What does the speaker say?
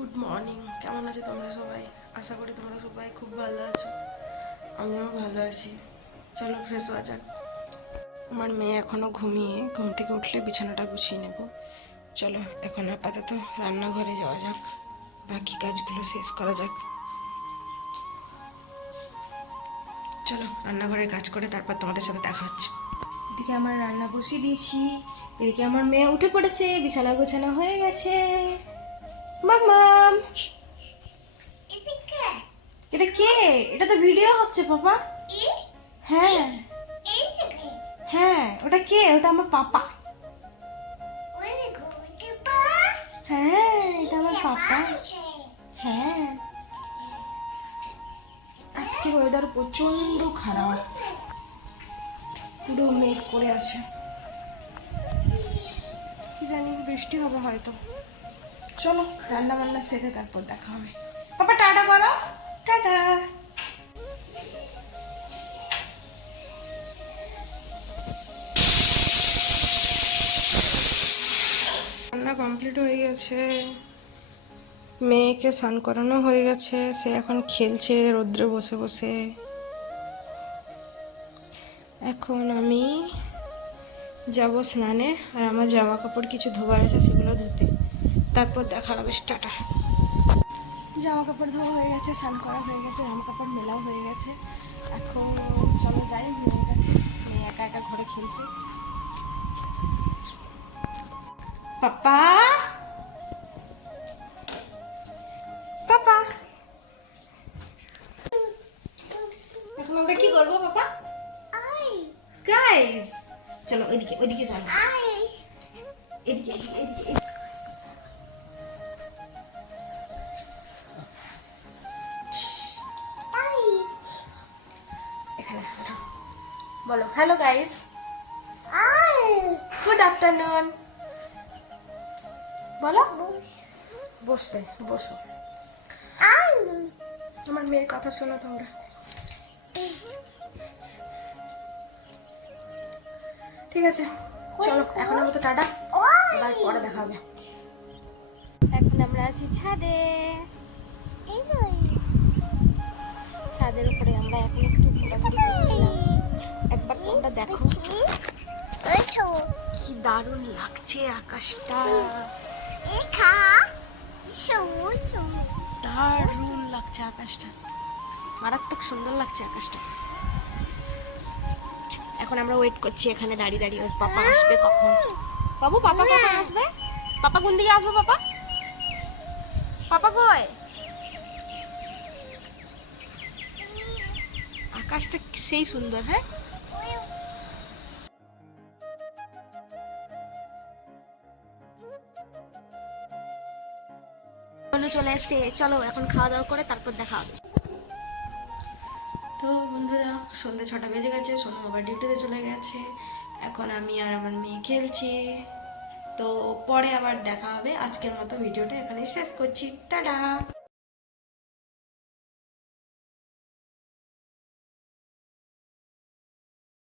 Good morning. কেমন আছো তোমরা সবাই? আশা করি তোমরা সবাই খুব ভালো আছো, আমিও ভালো আছি। চলো ফ্রেশ হওয়া যাক। আমার মেয়ে এখনও ঘুমিয়ে, ঘুম থেকে উঠলে বিছানাটা গুছিয়ে নেব। চলো এখন আপাতত রান্নাঘরে যাওয়া যাক, বাকি কাজগুলো শেষ করা যাক। চলো রান্নাঘরের কাজ করে তারপর তোমাদের সাথে দেখা হচ্ছে। এদিকে আমার রান্না বসিয়ে দিয়েছি, এদিকে আমার মেয়ে উঠে পড়েছে, বিছানা গোছানো হয়ে গেছে। মাম্মাম, এটা কে? এটা তো ভিডিও হচ্ছে পাপা। হ্যাঁ হ্যাঁ, ওটা কে? ওটা আমার পাপা। হ্যাঁ, এটা আমার পাপা। হ্যাঁ, আজকের ওয়েদার প্রচন্ড খারাপ, পুরো মেঘ করে আছে, কি জানি বৃষ্টি হবে হয়তো। চলো রান্না বান্না সেরে তারপর দেখা হবে। পাপা টাটা করো, টাটা। রান্না কমপ্লিট হয়ে গেছে, মেয়েকে স্নান করানো হয়ে গেছে, সে এখন খেলছে রোদ্রে বসে বসে। এখন আমি যাব স্নানে, আর আমার জামা কাপড় কিছু ধোয়ার আছে সেগুলো ধুতে, তারপর দেখা হবে। টাটা। জামা কাপড় ধোয়া হয়ে গেছে, স্নান করা হয়ে গেছে, জামা কাপড় মেলাও হয়ে গেছে। এখন চলো যাই মেয়ের কাছে, মেয়ে একা একা ঘরে খেলছে। পাপা, পাপা, এখন আমরা কি করবো পাপা? গাইস চলো ওইদিকে ওইদিকে চলো, এদিকে এদিকে এদিকে। এখানে বলো হ্যালো গাইস, গুড আফটারনুন বলো। বসবে, বসো। তোমার মেয়ের কথা শোনো তোমরা। ঠিক আছে চলো এখনের মতো টাটা, এবার পরে দেখা হবে। এখন আমরা আছি ছাদে, ছাদের উপরে আমরা এখন একটু ঘোরাঘুরি করছিলাম। একবার তোমরা দেখো কি দারুণ লাগছে আকাশটা, দারুণ লাগছে আকাশটা, মারাত্মক সুন্দর লাগছে আকাশটা। এখন আমরা ওয়েট করছি এখানে দাঁড়িয়ে দাঁড়িয়ে, ওর পাপা আসবে কখন। বাবু পাপা কখন আসবে? পাপা কোন দিকে আসবে? পাপা, পাপা কই? আকাশটা সেই সুন্দর। হ্যাঁ চলে এসছে, চলো এখন খাওয়া দাওয়া করে তারপর দেখা হবে। তো বন্ধুরা সন্ধ্যে 6টা বেজে গেছে, সোনু আবার ডিউটিতে চলে গেছে, এখন আমি আর আমার মেয়ে খেলছি। তো পরে আবার দেখা হবে, আজকের মতো ভিডিওটা এখানে শেষ করছি, টাটা।